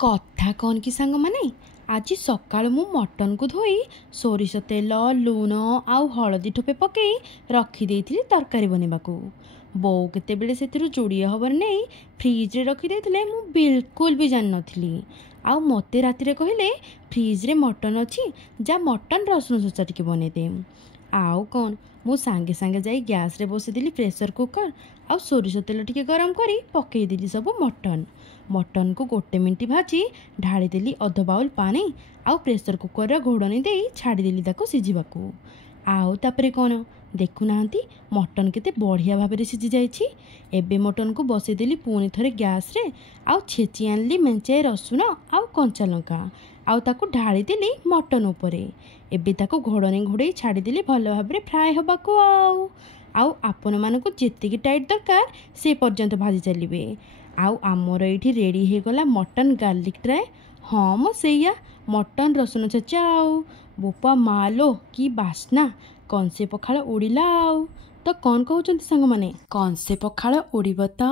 कथा कौन कि सांग माने आज सकाळ मु मटन को धोई सोरिष तेल लुण आउ हलदी ठोपे पकई रखी देइथिली तरकारी बनेबाकू। बो केतेबेले सेतिरु जोड़िए हबर नहीं फ्रिज रे रखी देइथिले मु बिल्कुल भी जान नथिली। आउ मते राति रे कहिले फ्रिज रे मटन अछि जा मटन रसुन छुचा टिके बने दे। आउ कौन मु सांगे सांगे जाई गैस रे बसे देली प्रेशर कुकर आउ सोरिष तेल टिके गरम करी पकई देली सब मटन को गोटे मिनट भाजी ढाड़ी देली अध बाउल पानी आउ प्रेशर कुकर घोड़नी दे छाड़देली ताको सिझिबाकू। आउ तापरे कौन देखुना मटन केते बढ़िया भाव में सिझी जाइछि। एबे मटन को बसईदेली पुणी थरे गैस रे आउ छेची आनली मेंचाए रसुण आउ कंचा लंका आउ ताको ढाड़ी देली मटन उपरे। एबे ताको घोड़नी घोड़े छाड़देली भल भाव में फ्राए हबाकू। आउ आपण मानकु जेतिकी टाइट दरकार से पर्यंत भाजी चलिए। आउ आमर ये रेडी हो गला मटन गार्लिक ड्राए। हाँ मो सैया मटन रसुण छेचा आउ बोपा मालो की बास्ना कंसे पखाल उड़िला। आउ तो कौन कहते सांग माने कंसे पखाल उड़ीब तो।